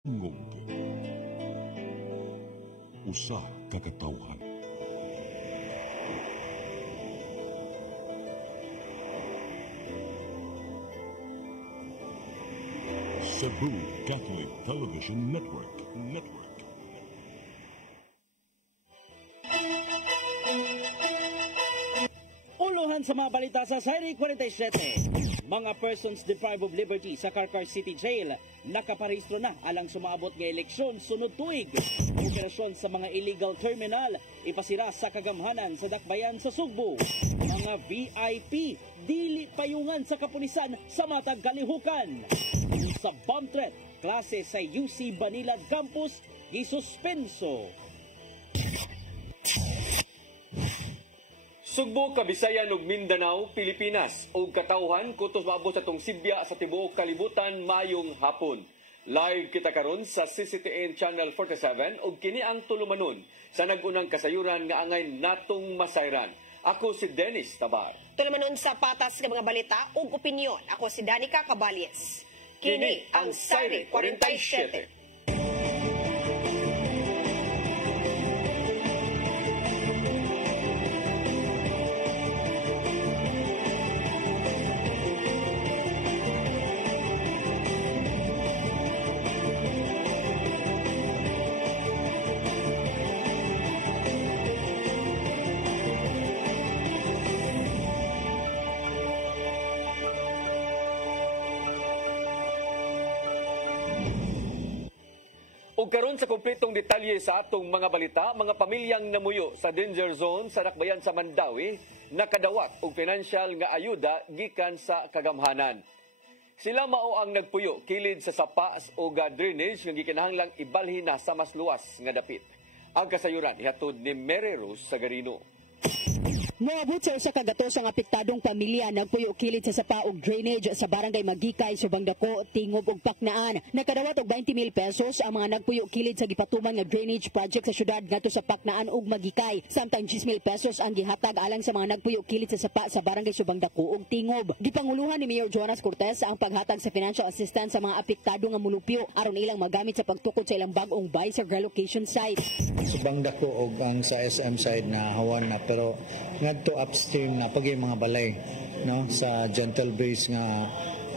Ngog. Usa ka katawhan. Cebu Catholic Television Network. Uluhan sa mga balita sa Sari 47. Mga persons deprived of liberty sa Carcar City Jail nakaparehistro na alang sumaabot ng eleksyon sunod tuig. Operasyon sa mga illegal terminal ipasira sa kagamhanan sa dakbayan sa Sugbo. Mga VIP dili payungan sa kapulisan sa matag kalihukan. Sa bomb threat, klase sa UC Banilad Campus gisuspenso. Sugbo, Kabisayan ug Mindanao, Pilipinas ug katawhan kutos maabot sa tong Sibya sa tibuok kalibutan mayong hapon. Live kita karon sa CCTN Channel 47 ug kini ang tulumanon sa nagunang kasayuran nga angay natong masayran. Ako si Dennis Tabar. Tulumanon sa patas nga mga balita ug opinyon. Ako si Danica Caballes. Kini ang Sari 47. Ug karon sa kompletong detalye sa atong mga balita, mga pamilyang namuyo sa danger zone sa dakbayan sa Mandawi nakadawat og financial nga ayuda gikan sa kagamhanan. Sila mao ang nagpuyo kilid sa sapas o drainage nga gikinahanglang ibalhin na sa mas luwas nga dapit. Ang kasayuran ihatod ni Mary Rose Sagarino. Moabot sa usa ka gatos ang apektadong pamilya nagpuyo kilid sa sapa ug drainage sa barangay Magikay, Subang Dako, Tingob ug Paknaan. Nakadawat og 20,000 pesos ang mga nagpuyo kilid sa gipatuman nga drainage project sa syudad ngadto sa Paknaan ug Magikay. Samtang 10,000 pesos ang gihatag alang sa mga nagpuyo kilid sa sapa sa barangay Subang Dako ug Tingob. Gipanguluhan ni Mayor Jonas Cortez ang paghatag sa financial assistance sa mga apektado nga mulupyo aron ilang magamit sa pagtukod sa ilang bag-ong bay sa relocation site. Subang Dako og ang sa SM side na hawan na pero ngadto upstream na pagay mga balay no sa gentle breeze nga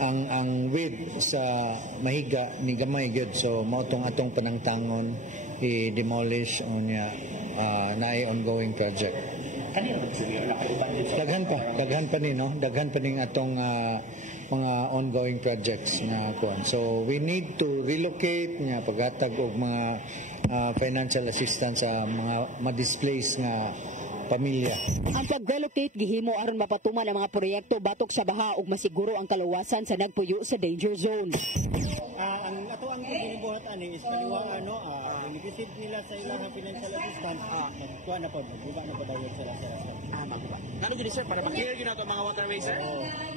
ang width sa mahiga ni gamay gyud so mao tong atong panangtangon i-demolish unya na ongoing project. Kanino daghan pa ni no daghan pa ning atong mga ongoing projects na kuan. So we need to relocate nga paghatag og mga financial assistance sa mga ma-displaced nga pamilya. Ang pag-relocate gihimo aron mapatuman ang mga proyekto batok sa baha ug masiguro ang kaluwasan sa nagpuyo sa danger zone. Ang ato ang gibuhat ani is kaliwang nag-receive nila sa ilang financial assistance kuha na pod buga na padayod sila sa maguba. Kano gid sir para ma-clear gyud ato mga waterways sir?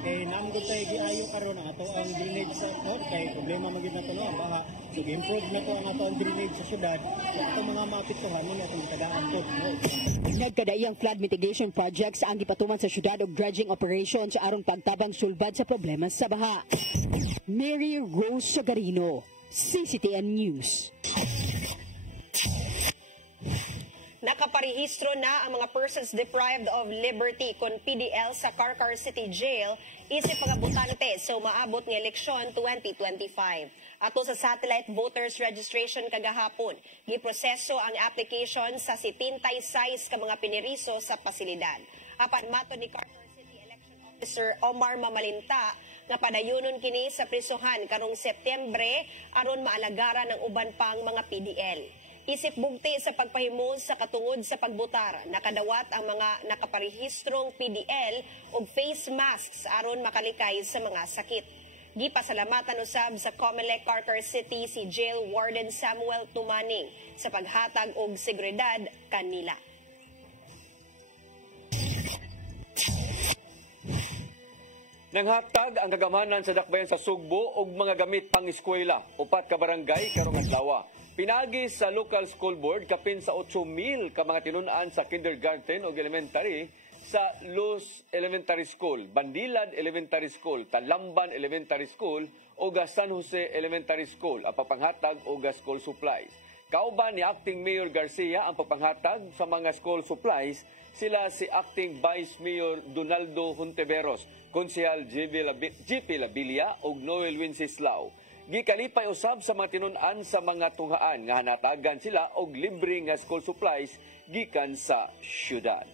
Kay namgud tay giayo karon ang ato ang drainage sa court kay problema magid na tulo ang baha. So improve na to ang ato ang drainage sa syudad. So ato mga maapektuhan ni atong tagaan pod. Nagkadaiyang flood mitigation projects ang gipatuman sa syudad og dredging operations aron pagtabang sulbad sa problema sa baha. Mary Rose Sagarino, CCTN News. Nakaparehistro na ang mga persons deprived of liberty kon PDL sa Carcar City Jail isip mga botante sa umaabot ng eleksyon 2025. Ato sa satellite voters registration kagahapon, giproseso ang application sa 76 ka mga piniriso sa pasilidad. Apan mato ni Carcar City Election Officer Omar Mamalinta nga padayunon kini sa prisohan karong Setyembre aron maalagaran ng uban pang mga PDL. Isip bugti sa pagpahimo sa katungod sa pagbotar, nakadawat ang mga nakaparehistrong PDL og face masks aron makalikay sa mga sakit. Gipasalamatan usab sa Comelec Carcar City si Jail Warden Samuel Tumaning sa paghatag og seguridad kanila. Nanghatag ang kagamanan sa dakbayan sa Sugbo og mga gamit pang-eskwela, upat ka barangay karong adlaw. Pinagi sa local school board kapin sa 8,000 ka mga tinun-an sa kindergarten o elementary sa Luz Elementary School, Bandilad Elementary School, Talamban Elementary School o San Jose Elementary School ang pagpanghatag og school supplies. Kauban ni Acting Mayor Garcia ang pagpanghatag sa mga school supplies, sila si Acting Vice Mayor Donaldo Honteveros, Konsehal GP Labilia ug Noel Wenceslao. Gikalipay usab sa mga tinun-an sa mga tunghaan nga hanatagan sila og libre nga school supplies gikan sa syudad.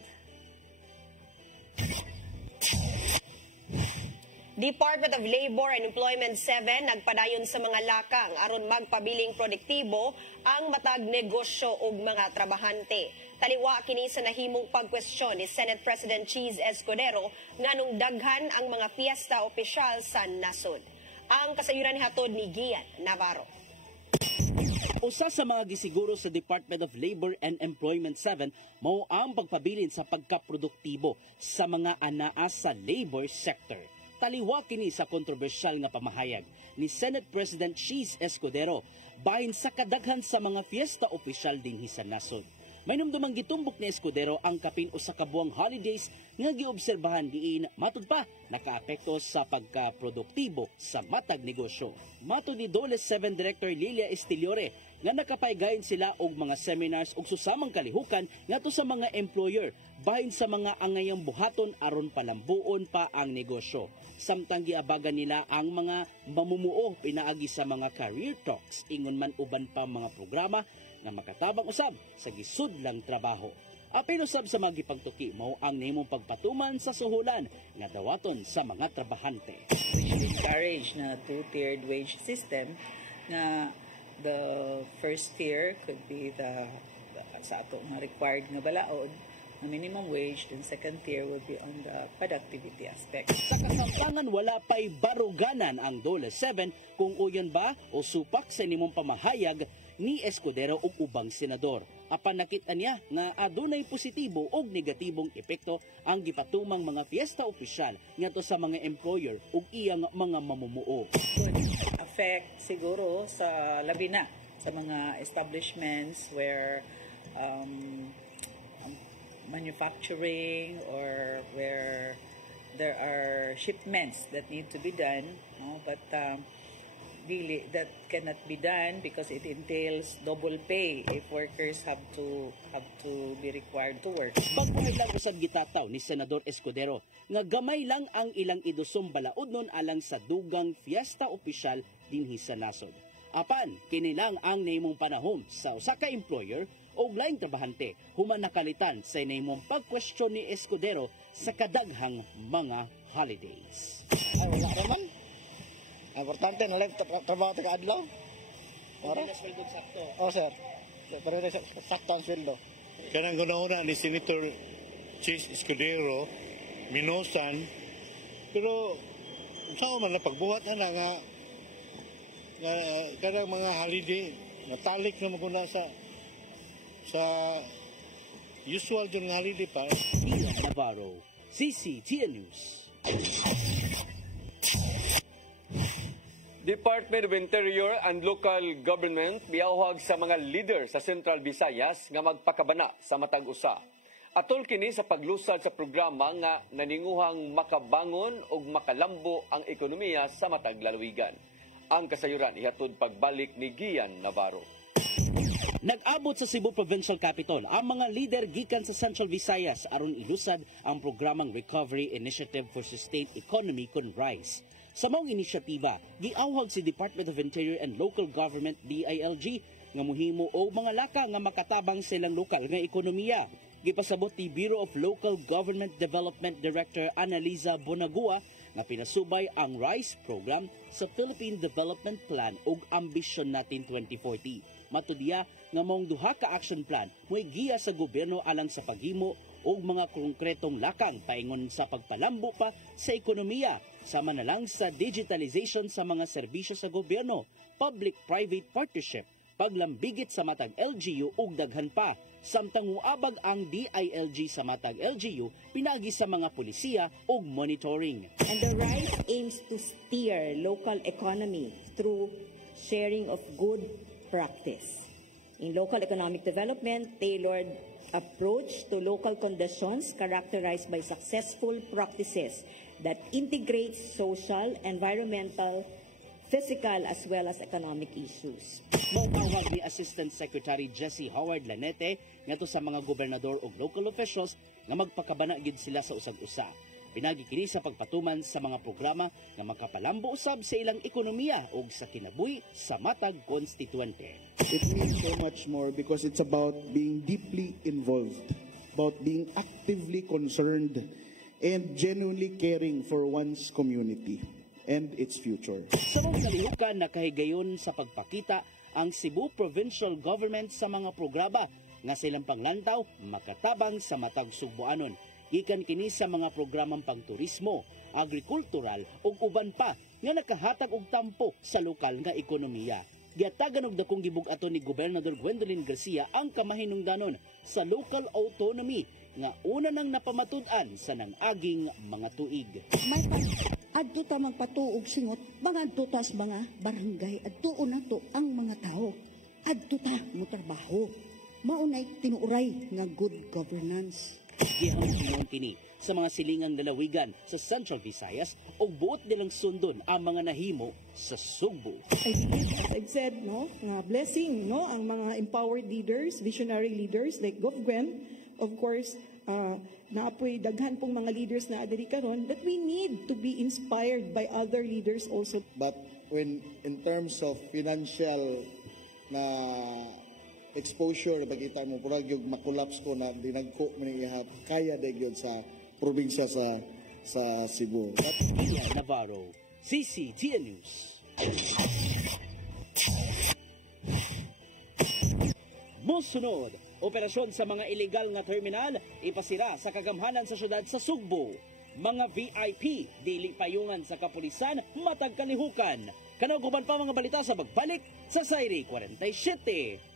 Department of Labor and Employment 7 nagpadayon sa mga lakang aron magpabiling produktibo ang matag negosyo ug mga trabahante. Taliwa kini sa nahimong pagkwestiyon ni Senate President Cheese Escudero nganong daghan ang mga fiesta opisyal sa nasod. Ang kasayuran hatod ni Gian Navarro. Usa sa mga gisiguro sa Department of Labor and Employment 7 mao ang pagpabilin sa pagkaproduktibo sa mga anaa sa labor sector. Taliwa kini sa kontrobersyal nga pamahayag ni Senate President Cheese Escudero bahin sa kadaghan sa mga fiesta opisyal dinhi sa nasod. May numdumang gitumbok ni Escudero ang kapin usa ka buwang holidays nga giobserbahan diin matud pa nakaapekto sa pagkaproduktibo sa matag negosyo. Matud ni Dole 7 Director Lilia Estiliore nga nakapaygayon sila og mga seminars ug susamang kalihukan ngadto sa mga employer bahin sa mga angayang buhaton aron palambuon pa ang negosyo. Samtang giabagan nila ang mga mamumuo pinaagi sa mga career talks ingon man uban pa mga programa nga makatabang usab sa gisudlang trabaho. Apil usab sa mga gipagtuki mao ang nahimong pagpatuman sa suhulan nga dawaton sa mga trabahante. We should encourage na two-tiered wage system na the first tier could be the sa ato nga required nga balaod na minimum wage, then second tier would be on the productivity aspect. Sa kasampangan wala pa'y baruganan ang Dole 7 kung uyon ba o supak sa nimong pamahayag ni Escudero ug ubang senador. Apan nakita niya nga adunay positibo ug negatibong epekto ang gipatumang mga fiesta opisyal ngadto sa mga employer ug iyang mga mamumuo. Could affect siguro sa labi na sa mga establishments where manufacturing or where there are shipments that need to be done, but really that cannot be done because it entails double pay if workers have to be required to work. Pagpahayag usab gitataw ni Senador Escudero nga gamay lang ang ilang idusong balaod alang sa dugang fiesta opisyal dinhi sa nasod. Apan kini lang ang nahimong panahon sa usa ka employer o laing trabahante human nakalitan sa nahimong pagkwestiyon ni Escudero sa kadaghang mga holidays. Ay, wala naman. Importante na lang trabaho taga adlaw. Para sa sweldo sakto. Oh, sir. Pero sakto ang sweldo. Kanang guna-una ni Senator Cheese Escudero, Minosan, pero saan man na pagbuhat na nga kanang mga holiday, natalik na maguna sa usual dyan nga holiday pa. Ian Navarro, CCTN News. Department of Interior and Local Government biyawhag sa mga leader sa Central Visayas nga magpakabana sa matag usa. Atol kini sa paglusad sa programa nga naninguhang makabangon ug makalambo ang ekonomiya sa matag lalawigan. Ang kasayuran ihatod pagbalik ni Gian Navarro. Nag-abot sa Cebu Provincial Capital ang mga leader gikan sa Central Visayas aron ilusad ang programang Recovery Initiative for Sustained Economy kun RISE. Sa maong inisyatiba, giawhag si Department of Interior and Local Government DILG nga muhimo o mga laka nga makatabang silang lokal nga ekonomiya. Gipasabot ni Bureau of Local Government Development Director Annalisa Bonagua nga pinasubay ang RISE program sa Philippine Development Plan ug Ambition Natin 2040. Matudiya nga mong duha ka action plan mo'y giya sa gobyerno alang sa paghimo og mga konkretong lakang paingon sa pagpalambo pa sa ekonomiya, sama na lang sa digitalization sa mga serbisyo sa gobyerno, public-private partnership, paglambigit sa matag LGU ug daghan pa. Samtang uabag ang DILG sa matag LGU pinagi sa mga pulisiya ug monitoring. And the RISE aims to steer local economy through sharing of good practice. In local economic development, tailored approach to local conditions characterized by successful practices that integrate social, environmental, physical as well as economic issues. Maupawag ni Assistant Secretary Jessie Howard Lanete ngadto sa mga gobernador ug local officials nga magpakabana gid sila sa usag-usa. Pinagi kini sa pagpatuman sa mga programa nga makapalambo usab sa ilang ekonomiya ug sa kinabuhi sa matag konstituente. It means so much more because it's about being deeply involved, about being actively concerned and genuinely caring for one's community and its future. Sa mga kalihukan na kahigayon sa pagpakita ang Cebu Provincial Government sa mga programa nga silang panglantaw makatabang sa matag Sugboanon. Gikan kini sa mga programang pangturismo, agrikultural ug uban pa nga nakahatag og tampo sa lokal nga ekonomiya. Giatagan og dakong gibug-aton ni Gobernador Gwendolyn Garcia ang kamahinungdanon sa local autonomy nga una nang napamatud-an sa nangaging mga tuig. Adto ta magpatuog singot, mga adto tas mga barangay, adto na to ang mga tao. Adto ta mo trabaho. Maunay tinuuray nga good governance. Gihangin kini sa mga silingang lalawigan sa Central Visayas o buot nilang sundon ang mga nahimo sa Sugbo. I've said, no, blessing, no, ang mga empowered leaders, visionary leaders like Gov Gwen, of course, naapoy daghan pong mga leaders na adiri karon, but we need to be inspired by other leaders also. But when in terms of financial na exposure na pagkita mo purag yung makulaps ko na dinagko manihap kaya da gyud sa probinsya sa Cebu. Ian Navarro, CCTN News. Musunod, operasyon sa mga ilegal nga terminal ipasira sa kagamhanan sa syudad sa Sugbo. Mga VIP dili payungan sa kapulisan matag kalihukan. Kanaguban pa mga balita sa pagbalik sa Sairi 47.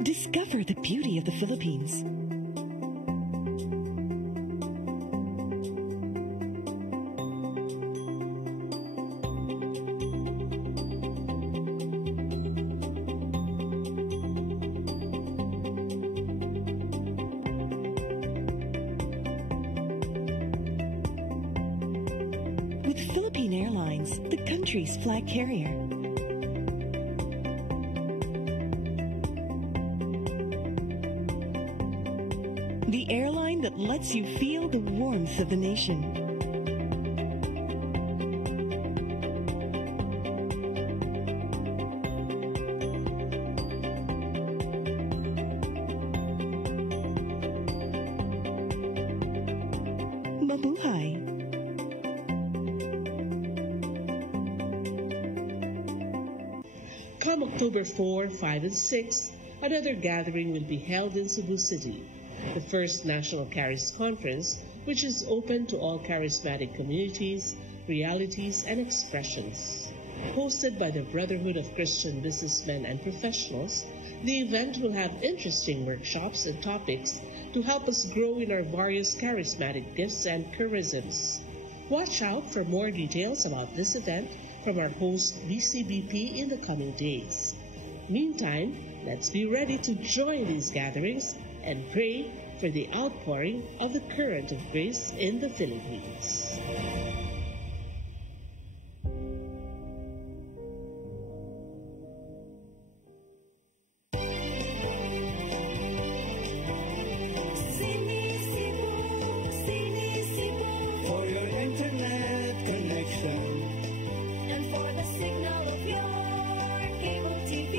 Discover the beauty of the Philippines. With Philippine Airlines, the country country's flag carrier. The airline that lets you feel the warmth of the nation. Mabuhay. Come October 4, 5, and 6, another gathering will be held in Cebu City, the first National Charis Conference, which is open to all charismatic communities, realities, and expressions. Hosted by the Brotherhood of Christian Businessmen and Professionals, the event will have interesting workshops and topics to help us grow in our various charismatic gifts and charisms. Watch out for more details about this event from our host BCBP in the coming days. Meantime, let's be ready to join these gatherings and pray for the outpouring of the current of grace in the Philippines. For your internet connection and for the signal of your cable TV,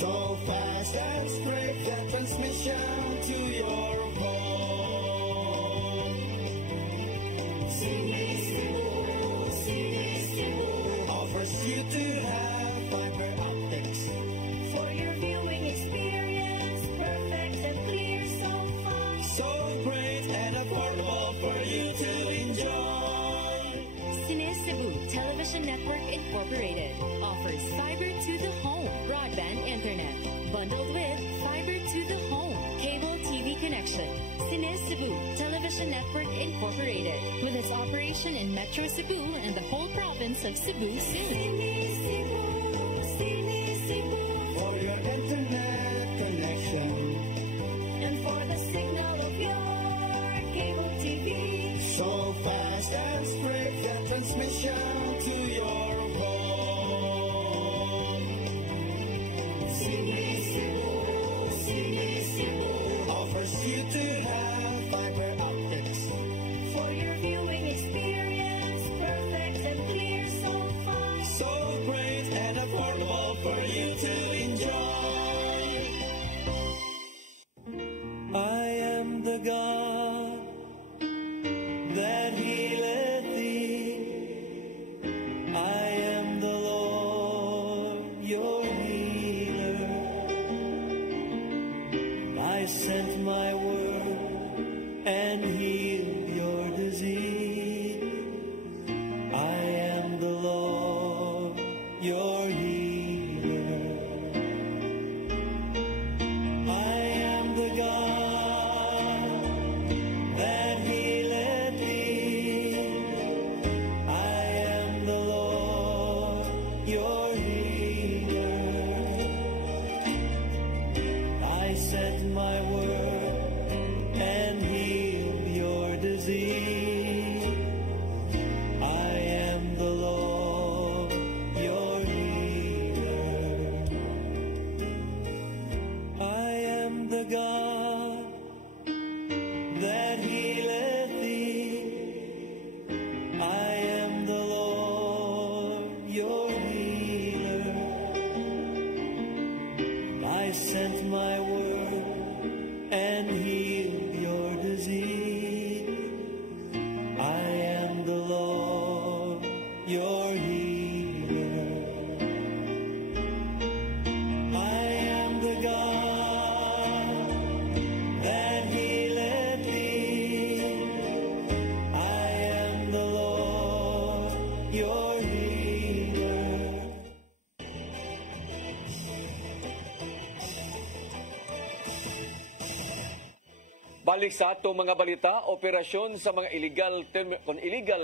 so fast and straight the transmission to your home. Sini Cebu offers you to have fiber optics for your viewing experience, perfect and clear, so fast, so great and affordable for you to enjoy. Cine Cebu Television Network Incorporated offers fiber to the home broadband internet bundled with fiber to the home cable TV connection. Cine Cebu Television Network Incorporated, with its operation in Metro Cebu and the whole province of Cebu soon. For your internet connection and for the signal of your cable TV, so fast and straight the transmission to your home. Cine Cebu offers you to have fiber optics for your viewing experience, perfect and clear, so fast, so great and affordable for you to enjoy. I am the God that healeth thee. I am the Lord, your healer. I sent my word and healed your disease. I am the Lord, your healer. I am the God that healeth thee. I am the Lord, your healer. I sent my word and healed your disease. I am the Lord, your healer. I am the God that healeth thee. I am the Lord, your healer. I sent my word and healed your disease. I am the Lord, your healer. I am the God that healeth thee. I am the Lord, your healer. Balik sa atong mga balita, operasyon sa mga illegal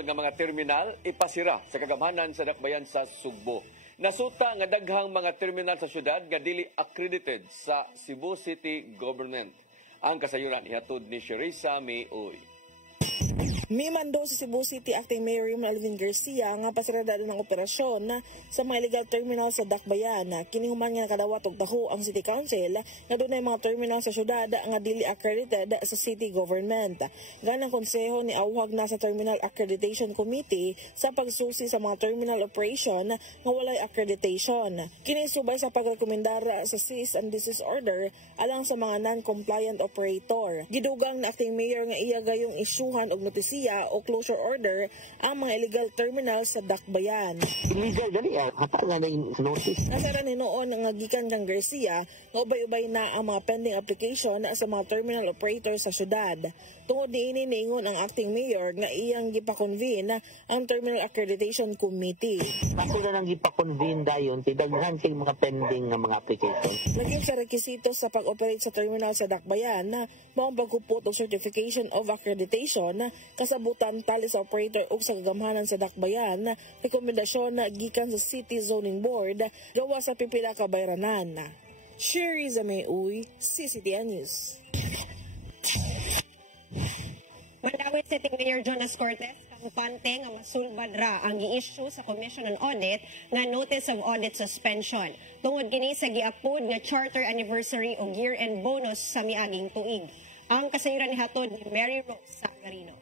nga mga terminal ipasira sa kagamhanan sa dakbayan sa Sugbo. Nasuta nga daghang mga terminal sa syudad nga dili accredited sa Cebu City Government. Ang kasayuran ihatod ni Sherissa May Uy. Mimando sa Cebu City Acting Mayor Alvin Garcia nga pasirada ng operasyon sa mga illegal terminal sa Dakbayan. Kinihuman nga kadawat og taho ang City Council nga dunay mga terminal sa syudad nga dili accredited sa city government. Ganang konseho ni awhag na sa Terminal Accreditation Committee sa pagsusi sa mga terminal operation nga walay accreditation. Kini subay sa pagrekomendar sa cease and desist order alang sa mga non-compliant operator. Gidugang na Acting Mayor nga iya gayong isyuhan og notisiya o closure order ang mga illegal terminals sa Dakbayan. Illegal dali hata nga na notice. Nasaran ni noon nga gikan kang Garcia nga ubay-ubay na ang mga pending application sa mga terminal operator sa syudad. Tungod niini niingon ang Acting Mayor nga iyang gipa-convene ang Terminal Accreditation Committee. Kasi na nang gipa-convene dayon tidaghan kay mga pending nga mga application. Laging sa rekisito sa pag-operate sa terminal sa Dakbayan na maong pagkupot o certification of accreditation kasabutan tali sa operator ug sa kagamhanan sa Dakbayan rekomendasyon na gikan sa City Zoning Board gawa sa pipila ka bayranan. Sherry Zameuy, CCTN News. Mandawit City Mayor Jonas Cortez kampante nga masulbad ra ang gi-issue sa Commission on Audit nga Notice of Audit Suspension tungod kini sa giapod nga Charter Anniversary o year-end bonus sa miaging tuig. Ang kasayuran ni hatod ni Mary Rose Sagarino.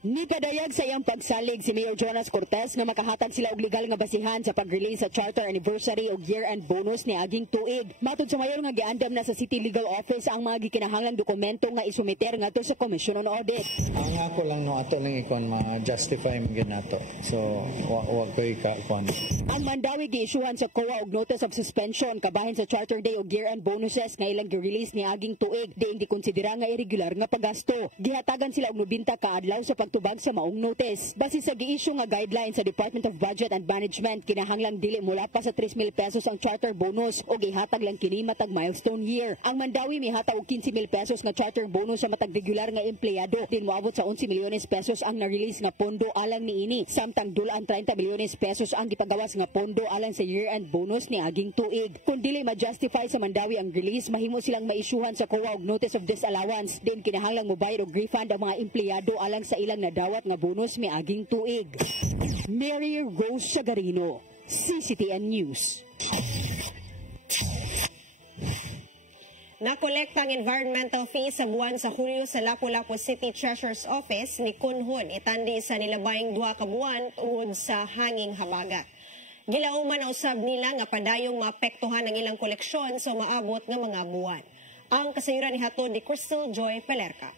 Nipadayag sa iyang pagsalig si Mayor Jonas Cortez nga makahatag sila og legal nga basihan sa pag-release sa Charter Anniversary o year-end bonus ni aging tuig. Matud sa mayor nga giandam na sa City Legal Office ang mga gikinahanglang dokumento nga isumiter ngadto sa Commission on Audit. Ang ako lang no ato lang ikon ma-justify mo ginato. So wa koy ka kon. Ang Mandawi gi-issuehan sa COA og notice of suspension kabahin sa Charter Day o year-end bonuses nga ilang gi-release ni aging tuig diing gikonsidera nga irregular nga paggasto. Gihatagan sila og 90 ka adlaw sa pagtubag sa maong notice. Base sa gi-issue nga guidelines sa Department of Budget and Management, kinahanglang dili mula pa sa 3,000 pesos ang charter bonus o gihatag lang kini matag milestone year. Ang Mandawi mihatag og 15,000 pesos nga charter bonus sa matag regular nga empleyado. Din moabot sa 11 milyones pesos ang na-release nga pondo alang niini. Samtang dulaan 30 milyones pesos ang gipagawas nga pondo alang sa year-end bonus ni aging tuig. Kung dili ma-justify sa Mandawi ang release, mahimo silang ma-issuehan sa COA og notice of disallowance. Din kinahanglang mobayad og refund ang mga empleyado alang sa ilang nadawat nga bonus mi aging tuig. Mary Rose Sagarino, CCTN News. Nakolekta ang environmental fee sa buwan sa Hulyo sa Lapu-Lapu City Treasurer's Office ni Kunhon itandi sa nilabayng 2 ka buwan tungod sa hanging habagat. Gilauman usab nila nga padayong maapektuhan ang ilang koleksyon sa maabot nga mga buwan. Ang kasayuran ni hatod ni Crystal Joy Pelerca.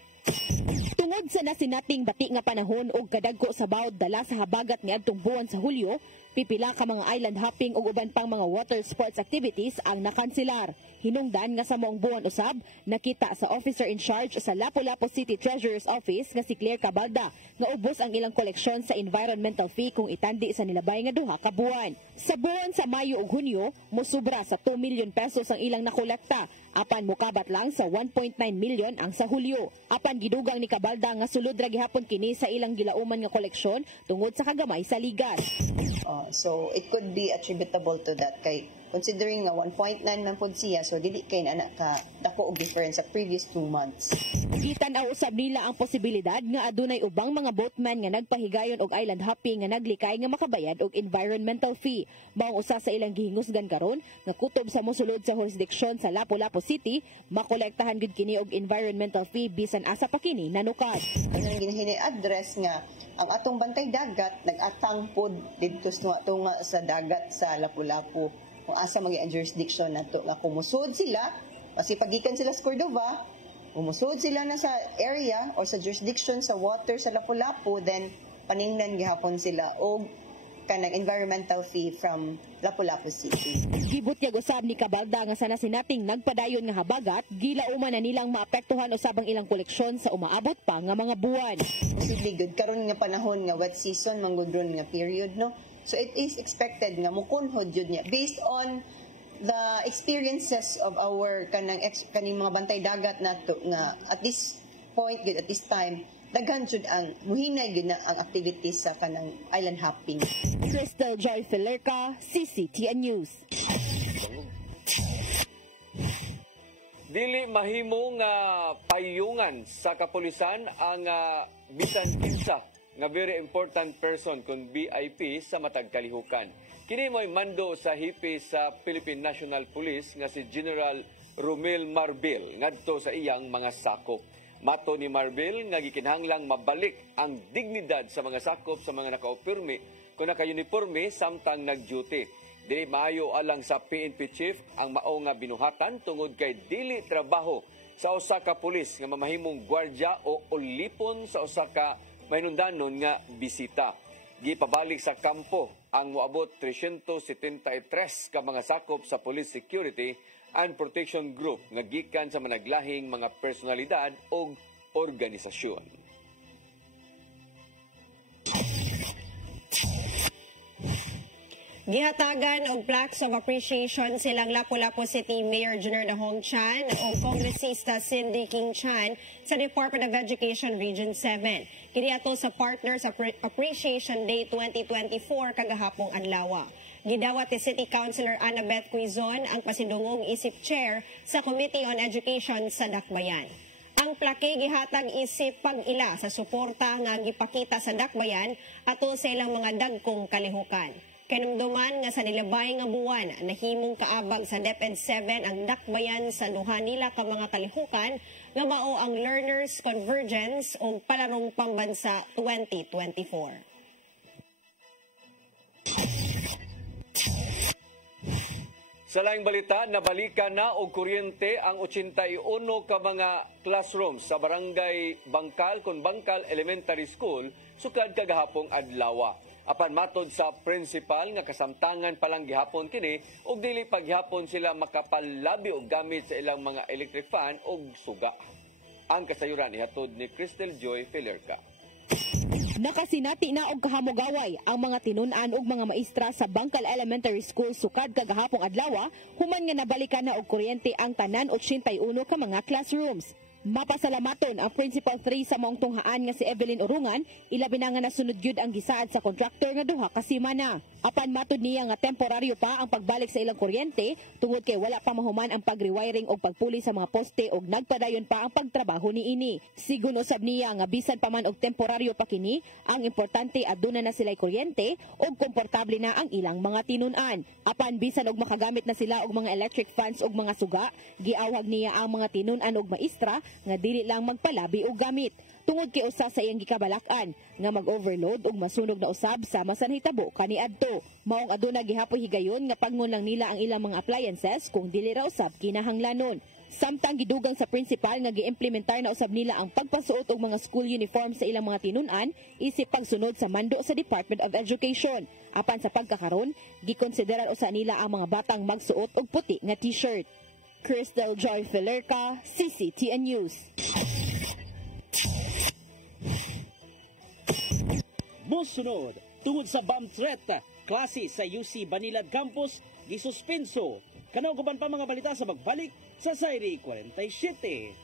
Tungod sa nasinating bati nga panahon og kadagko sa bawod dala sa habagat niadtong buwan sa Hulyo, pipila ka mga island hopping ug uban pang mga water sports activities ang nakanselar. Hinungdan nga sa moong buwan usab, nakita sa officer in charge sa Lapu-Lapu City Treasurer's Office nga si Claire Cabalda nga ubos ang ilang koleksyon sa environmental fee kung itandi sa nilabay nga 2 ka buwan. Sa buwan sa Mayo ug Hunyo, mosubra sa 2 million pesos ang ilang nakolekta, apan mukabat lang sa 1.9 million ang sa Hulyo. Apan gidugang ni Cabalda nga sulod ra gihapon kini sa ilang gilauman nga koleksyon tungod sa kagamay sa ligas. So it could be attributable to that kay considering nga 1.9 man pod siya, so dili kay na ka dako og difference sa previous 2 months. Gitan-aw usab nila ang posibilidad nga adunay ubang mga boatman nga nagpahigayon og island hopping nga naglikay nga makabayad og environmental fee. Maong usa sa ilang gihingusgan karon nga kutob sa mosulod sa jurisdiksyon sa Lapu-Lapu City, makolektahan gid kini og environmental fee bisan asa pa kini nanukad. Ang ginahin-address nga ang atong bantay dagat nag-atang pod didto sa dagat sa Lapu-Lapu. Kung asa magi ang jurisdiction nato nga kumusod sila, kasi pagikan sila sa Cordova, kumusod sila na sa area or sa jurisdiction sa water sa Lapu-Lapu, then paningnan gihapon sila og kanang environmental fee from Lapu-Lapu City. Gibutyag usab ni Cabalda nga sa nasinating nagpadayon nga habagat, gilauman na nilang maapektuhan usab ang ilang koleksyon sa umaabot pa nga mga buwan. Really good karon nga panahon nga wet season manggudron nga period, no? So it is expected nga mukunhod jud niya based on the experiences of our kaning mga bantay dagat nato nga at this point at this time daghan jud ang muhinay gid na ang activities sa kanang island hopping. Crystal Joy Pelerca, CCTN News. Dili mahimong payungan sa kapulisan ang bisan kinsa nga very important person kung VIP sa matag kalihukan. Kini mo'y mando sa hipi sa Philippine National Police nga si General Romel Marbil ngadto sa iyang mga sakop. Mato ni Marbil nga gikinahanglang mabalik ang dignidad sa mga sakop sa mga nakaupirmi kung naka-uniforme samtang nag-duty. Dili maayo alang sa PNP chief ang mao nga binuhatan tungod kay dili trabaho sa usa ka pulis nga mamahimong gwardya o ulipon sa usa ka mahinungdanon nga bisita. Gipabalik sa kampo ang moabot 373 ka mga sakop sa police security and protection group nga gikan sa managlahing mga personalidad o organisasyon. Gihatagan og plaques of appreciation silang Lapu-Lapu City Mayor Junior Dahong Chan o Kongresista Cindy King Chan sa Department of Education Region 7. Kini ato sa Partners Appreciation Day 2024 kagahapong adlaw. Gidawat ni City Councilor Annabeth Quizon ang pasidungong isip chair sa Committee on Education sa Dakbayan. Ang plaque gihatag isip pag-ila sa suporta nga gipakita sa Dakbayan ato sa ilang mga dagkong kalihukan. Kanumduman nga sa nilabay nga buwan, nahimong kaabag sa DepEd 7 ang Dakbayan sa duha nila ka mga kalihukan nga mao ang Learners Convergence o Palarong Pambansa 2024. Sa laing balita, nabalikan na og kuryente ang 81 ka mga classrooms sa Barangay Bangkal kung Bangkal Elementary School sukad kagahapong adlaw. Apan matod sa principal nga kasamtangan palang gihapon kini ug dili paghapon sila makapalabi og gamit sa ilang mga electric fan ug suga. Ang kasayuran ihatod ni Crystal Joy Felerca. Nakasinati na og kahamugaway ang mga tinun-an ug mga maestra sa Bangkal Elementary School sukad kagahapong adlaw human nga nabalikan na og kuryente ang tanan 81 ka mga classrooms. Mapasalamaton ang Principal 3 sa maong tunghaan nga si Evelyn Urungan, ilabi na nga nasunod gyud ang gisaad sa contractor nga duha ka semana. Apan matud niya nga temporaryo pa ang pagbalik sa ilang kuryente tungod kay wala pa mahuman ang pagrewiring o pagpuli sa mga poste ug nagpadayon pa ang pagtrabaho niini. Sigun usab niya nga bisan pa man og temporaryo pa kini, ang importante aduna na sila'y kuryente ug komportable na ang ilang mga tinun-an. Apan bisan og makagamit na sila og mga electric fans ug mga suga, giawhag niya ang mga tinun-an ug maestra nga dili lang magpalabi og gamit tungod kay usa sa iyang gikabalakan nga mag-overload ug masunog na usab sama sa nahitabo kaniadto. Maong aduna gihapoy higayon nga pangon lang nila ang ilang mga appliances kung dili ra usab kinahanglanon. Samtang gidugang sa principal nga giimplementar na usab nila ang pagpasuot og mga school uniform sa ilang mga tinun-an isip pagsunod sa mando sa Department of Education. Apan sa pagkakaron, gikonsiderar usa nila ang mga batang magsuot og puti nga t-shirt. Crystal Joy Felerca, CCTN News. Musunod, tungod sa bomb threat, klase sa UC Banilad Campus gisuspenso. Kanaw guban pa mga balita sa magbalik sa Sairi 47.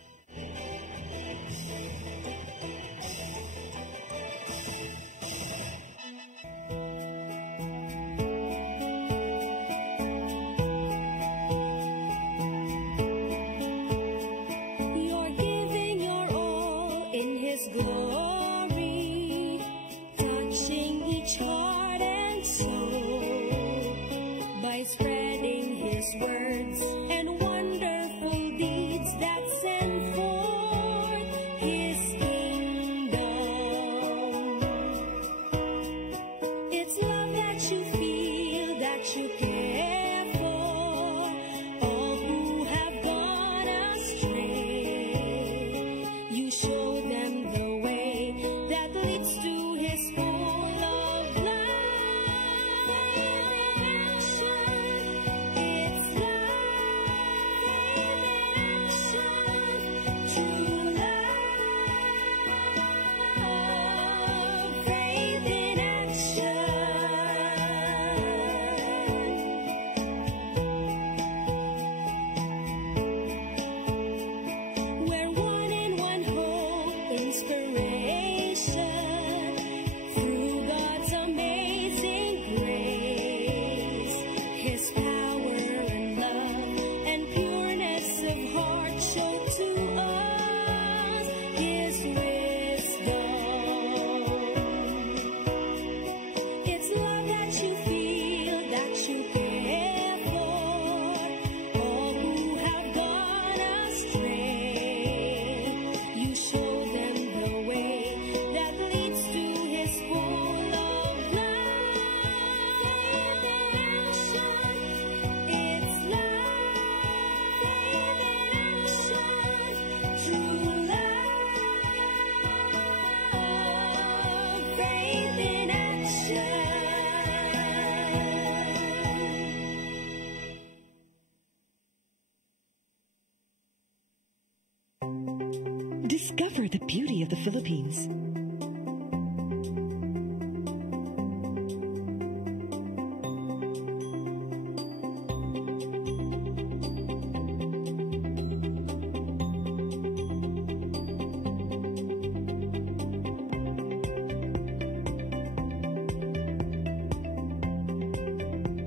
Discover the beauty of the Philippines.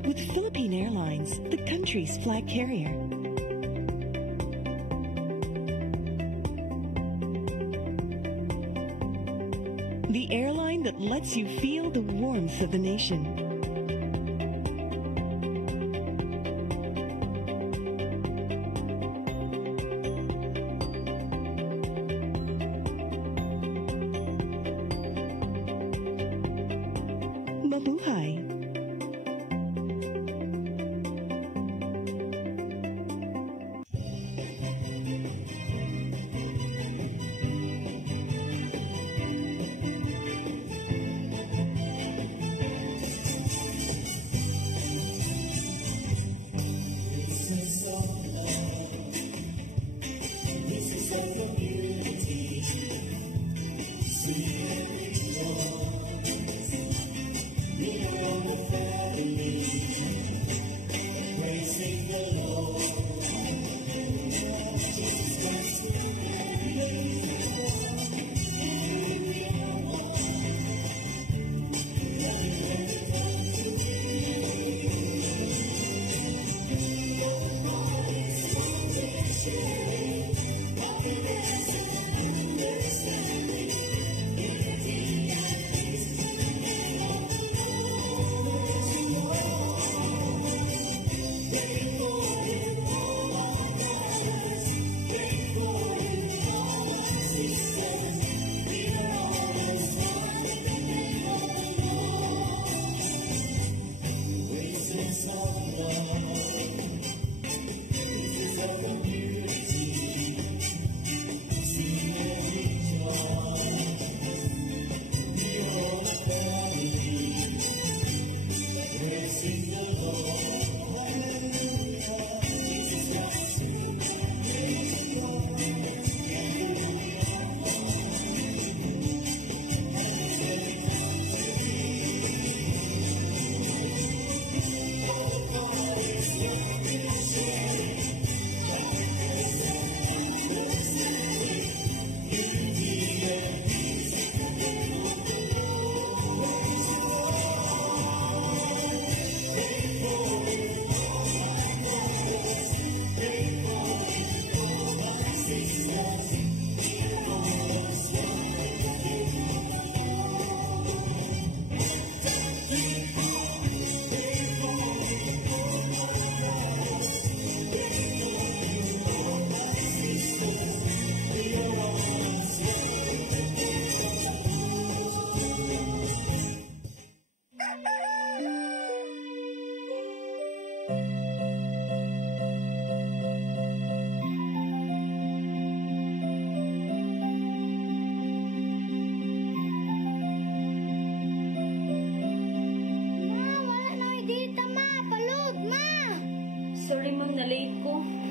With Philippine Airlines, the country's flag carrier. The airline that lets you feel the warmth of the nation. Mabuhay!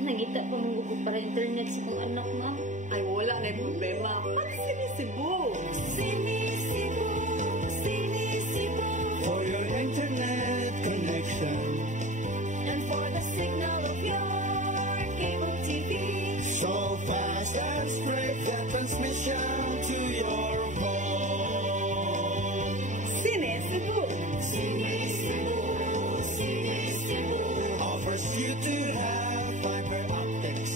Nangita ko nung gusto para internet sa kong anak nga. Ay, wala na yung problema. Pag-sinisibo. Sinisibo, sinisibo. For your internet connection. And for the signal of your cable TV. So fast and straight the transmission to your home. Sinisibo. Sinisibo, sinisibo. Offers you to have fiber optics.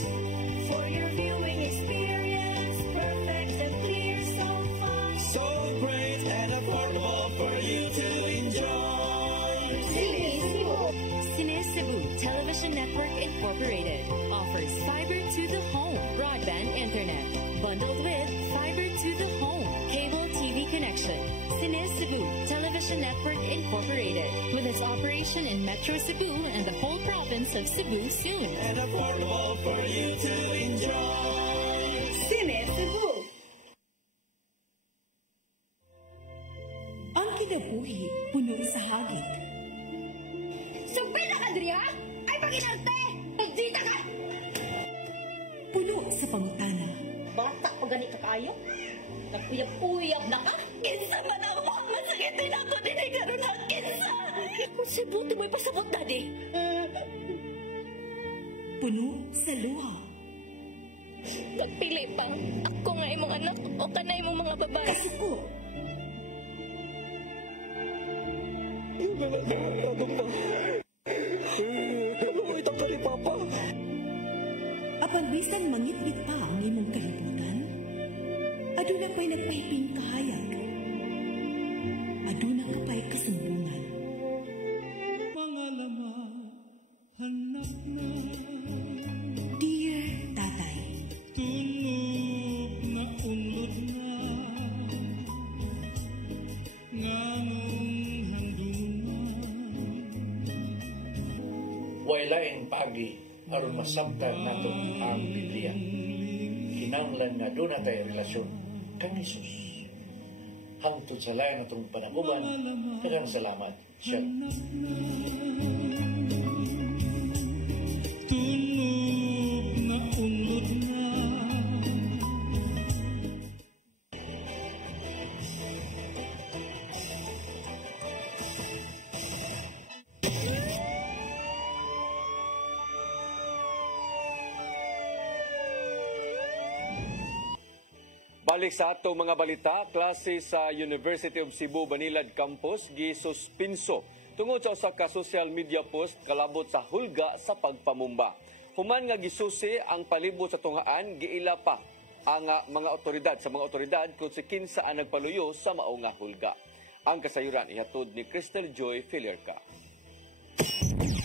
For your viewing experience, perfect and clear so far. So great and affordable for you to enjoy. Sinisibo. Sinisibo Television Network Incorporated offers fiber to the home broadband internet bundled with fiber to the home cable TV connection. Sinisibo Television Network Incorporated with its operation in Metro Cebu and the whole province of Cebu soon. And affordable for you to enjoy. Sinisibo. Ang kinabuhi puno sa hagit. Sumpita ka, Dria! Ay, paginarte! Pagdita ka! Puno sa pangutana. pa gani ka kayo? Nagpuyap-puyap na ka? Kinsa man ang masakitin ako din ay karoon na kinsa. Kung si buti mo'y pasabot na di. Puno sa luha. Nagpili bang ako nga imong anak o kanay imong mga babae? Kasuko. Pag-uwitang ka ni Papa. Apan bisan mangit-ngit pa ang imong kalibutan, aduna pa'y nagpahiping kahayag. Aduna ka pa'y kasumbungan. Mga laman, hanap na. Dear Tatay, Tulog na unlod na. Nganong handungan. Wailain pagi aron masabtan nato ang Biblia. Kinahanglan nga doon natay relasyon kang Jesus. Hangtod sa lain atong panaguban, daghang salamat. Shalom. Tulog na unlod na. Balik sa atong mga balita, klase sa University of Cebu Banilad Campus gisuspinso tungod sa usa ka social media post kalabot sa hulga sa pagpamumba. Human nga gisusi ang palibot sa tunghaan, giila pa ang mga otoridad kung si kinsa ang nagpaluyo sa mao nga hulga. Ang kasayuran ihatod ni Crystal Joy Filierca.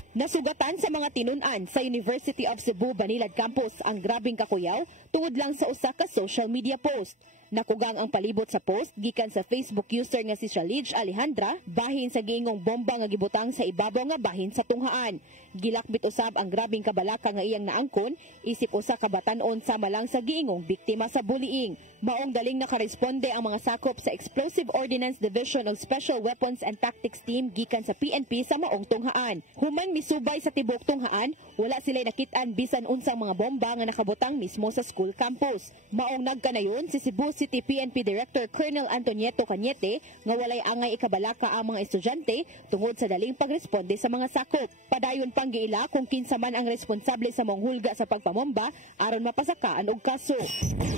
Nasugatan sa mga tinun-an sa University of Cebu Banilad Campus ang grabing kakuyaw tungod lang sa usa ka social media post. Nakugang ang palibot sa post gikan sa Facebook user nga si Shalij Alejandra bahin sa giingong bomba nga gibutang sa ibabaw nga bahin sa tunghaan. Gilakbit usab ang grabing kabalaka nga iyang naangkon isip usa ka batan-on sama lang sa giingong biktima sa bullying. Maong daling nakaresponde ang mga sakop sa Explosive Ordnance Division of Special Weapons and Tactics Team gikan sa PNP sa maong tunghaan. Human misubay sa tibok tunghaan, wala sila nakit-an bisan unsang mga bomba nga nakabutang mismo sa school campus. Maong nagkanayon si Cebu City PNP Director Colonel Antonieto Cañete nga walay angay ikabalaka ang mga estudyante tungod sa daling pagresponde sa mga sakop. Padayon pang giila kung kinsa man ang responsable sa mong hulga sa pagpamomba aron mapasakaan og kaso.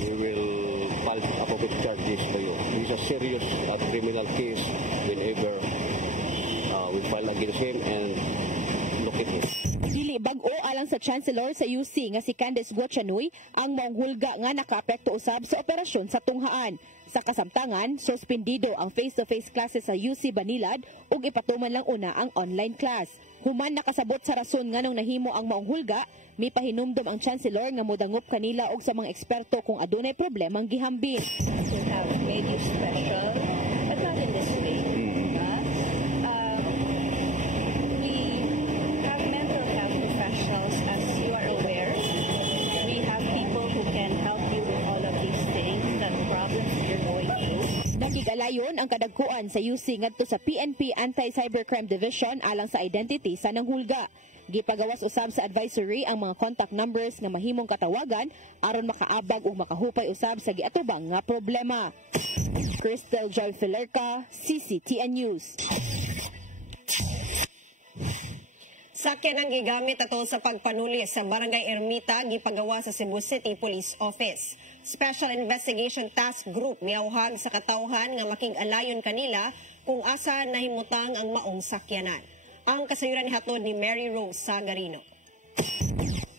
We will file appropriate charges to you. This is a serious criminal case whenever we file against him and look at him. Dili bag-o alang sa Chancellor sa UC nga si Candice Guachanoy ang maong hulga nga nakaapekto usab sa operasyon sa tunghaan. Sa kasamtangan, suspendido ang face-to-face classes sa UC Banilad ug ipatuman lang una ang online class. Human nakasabot sa rason nganong nahimo ang maong hulga, may pahinumdom ang Chancellor nga modangop kanila og sa mga eksperto kung adunay problemang gihambin. To have made you special, but not in this way. We have mental health professionals, as you are aware. We have people who can help you with all of these things, the problems you're going through. Nakigalayon ang kadagkuan sa UC ngadto sa PNP Anti-Cybercrime Division alang sa identity sa nanghulga. Gipagawas usab sa advisory ang mga contact numbers nga mahimong katawagan aron makaabag ug makahupay usab sa giatubang nga problema. Crystal Joy Filierca, CCTN News. Sakyan ang gigamit atol sa pagpanuli sa Barangay Ermita gipagawa sa Cebu City Police Office. Special Investigation Task Group miauhag sa katawhan nga making-alayon kanila kung asa nahimutang ang maong sakyanan. Ang kasayuran hatod ni Mary Rose Sagarino.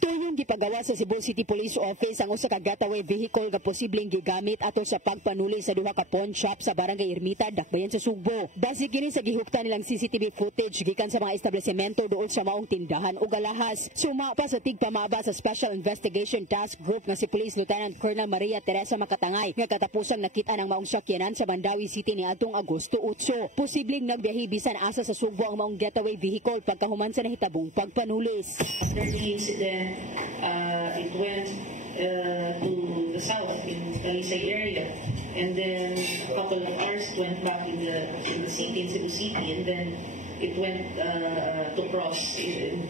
Tuyong gipagawa sa Cebu City Police Office ang usa ka getaway vehicle nga posibleng gigamit ato sa pagpanuli sa duha ka pawn shop sa Barangay Ermita, Dakbayan sa Sugbo. Base kini sa gihuktan nilang CCTV footage gikan sa mga establishmento duol sa maong tindahan ug alahas. Suma pa sa tigpamaba sa Special Investigation Task Group nga si Police Lieutenant Colonel Maria Teresa Makatangay nga katapusang nakita ang maong sakyanan sa Mandawi City niadtong Agosto 8. Posibleng nagbiyahe bisan asa sa Sugbo ang maong getaway vehicle pagkahuman sa nahitabong pagpanulis. After the incident, it went to the south in Talisay area, and then a couple of hours went back in the city, in Cebu City, and then it went to cross in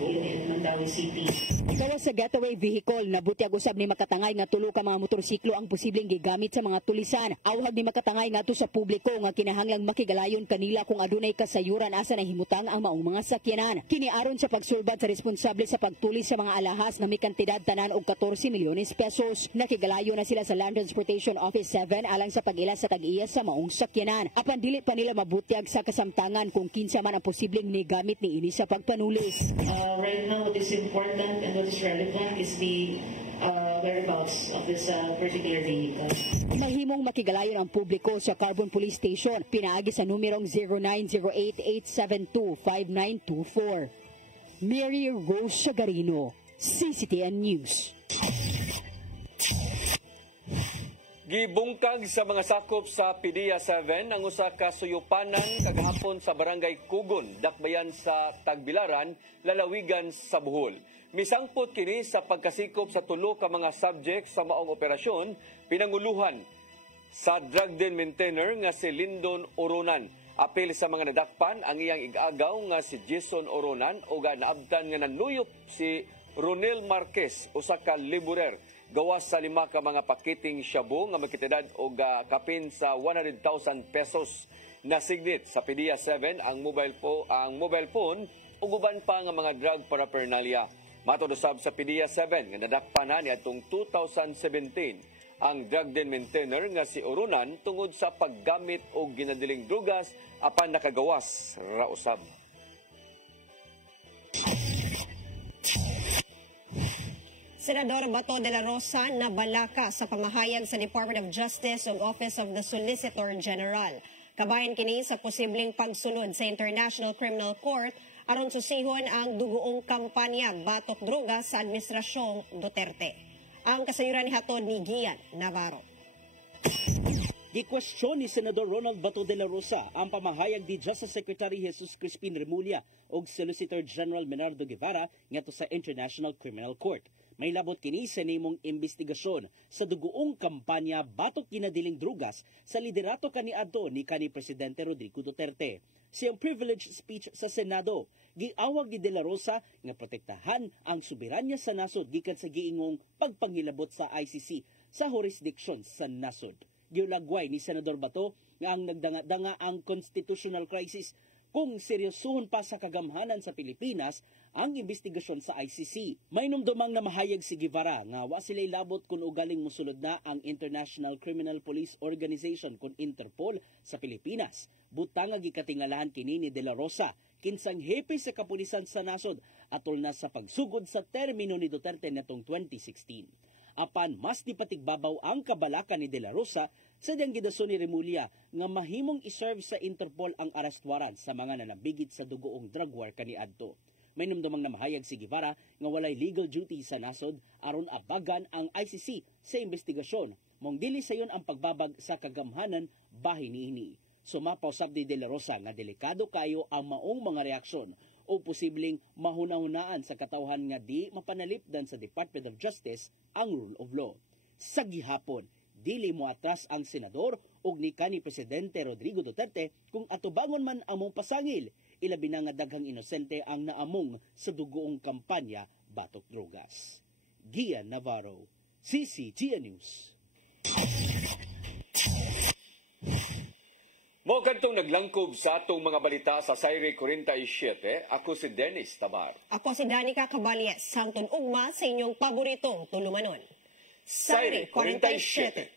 Mandawi City. Gawa sa getaway vehicle, nabutyag usab ni makatangay nga tulo ka mga motorsiklo ang posibleng gigamit sa mga tulisan. Awhag ni makatangay nga to sa publiko nga kinahanglang makigalayon kanila kung adunay kasayuran asa nahimutang ang maong mga sakyanan. Kiniaron sa pagsulbad sa responsable sa pagtulis sa mga alahas nga may kantidad tanan og 14 milyones pesos. Nakigalayo na sila sa Land Transportation Office 7 alang sa pag-ila sa tag-iya sa maong sakyanan. Apan dili pa nila mabutyag sa kasamtangan kung kinsa man ang posibleng nigamit ni ini sa pagpanulis. Right now, what is important and what is relevant is the whereabouts of this particular vehicle. Mahimong makigalayon ang publiko sa Carbon Police Station. Pinaagi sa numerong 0908-872-5924. Mary Rose Sagarino, CCTN News. Gibungkag sa mga sakop sa PDEA 7 ang usa ka suyupanan kagahapon sa Barangay Kugon, dakbayan sa Tagbilaran, lalawigan sa Bohol. Misangpot kini sa pagkasikop sa tulo ka mga subject sa maong operasyon, pinanguluhan sa drug den maintainer nga si Lyndon Oronan. Apil sa mga nadakpan ang iyang igagaw nga si Jason Oronan o naabdan nga nanuyop si Ronel Marquez, usa ka liburer. Gawas sa 5 ka mga pakiting shabu nga makitedad og kapin sa 100,000 pesos. Nasignit sa PDEA 7 ang mobile phone ug uban pa nga mga drug paraphernalia. Matod usab sa PDEA 7 nga nadakpan na niadtong 2017 ang drug den maintainer nga si Oronan tungod sa paggamit og ginadiling drugas apan nakagawas ra usab. Senador Bato de la Rosa nabalaka sa pamahayag sa Department of Justice ug Office of the Solicitor General. Kabayan kini sa posibleng pagsulod sa International Criminal Court aron susihon ang dugoong kampanya batok droga sa Administrasyong Duterte. Ang kasayuran ni hatod ni Gian Navarro. Gikwestiyon ni Senador Ronald Bato de la Rosa ang pamahayag ni Justice Secretary Jesus Crispin Remulla ug Solicitor General Menardo Guevara ngadto sa International Criminal Court. May labot kini sa nimong investigasyon sa dugoong kampanya batok ginadiling drugas sa liderato kaniadto ni kanhi Presidente Rodrigo Duterte. Siyang privilege speech sa Senado, giawag ni De La Rosa nga protektahan ang soberanya sa nasod gikan sa giingong pagpangilabot sa ICC sa jurisdiction sa nasod. Giulagway ni Senador Bato nga ang nagdanga-danga ang constitutional crisis kung seryosohon pa sa kagamhanan sa Pilipinas ang investigasyon sa ICC. May numdumang na mahayag si Guevara nga wa sila'y labot kung ugaling musulod na ang International Criminal Police Organization kung Interpol sa Pilipinas. Butang nga gikatingalahan kini ni De La Rosa kinsang hepe sa kapulisan sa nasod atol na sa pagsugod sa termino ni Duterte natong 2016. Apan mas dipatigbabaw ang kabalaka ni De La Rosa sa diyang gidason ni Remulla nga mahimong iserve sa Interpol ang arrest warrant sa mga nanabigit sa dugoong drug war kaniadto. May numdumang namahayag si Guevara nga walay legal duty sa nasod aron abagan ang ICC sa investigasyon. Mong dili sayon ang pagbabag sa kagamhanan bahin niini. Sumapaw sabdi De La Rosa nga delikado kayo ang maong mga reaksyon o posibleng mahuna-hunaan sa katawhan nga di mapanalipdan sa Department of Justice ang rule of law. Sa gihapon, dili mo atras ang senador ug ni kanhi Presidente Rodrigo Duterte kung atubangon man among pasangil, ilabi na nga daghang inosente ang naamong sa dugoong kampanya batok drogas. Gian Navarro, CCTN News. Mo kantong naglangkob sa atong mga balita sa Sayre 47, ako si Dennis Tabar. Ako si Danica Caballes, sangton ugma sa inyong paboritong tulumanon. Sayre 47.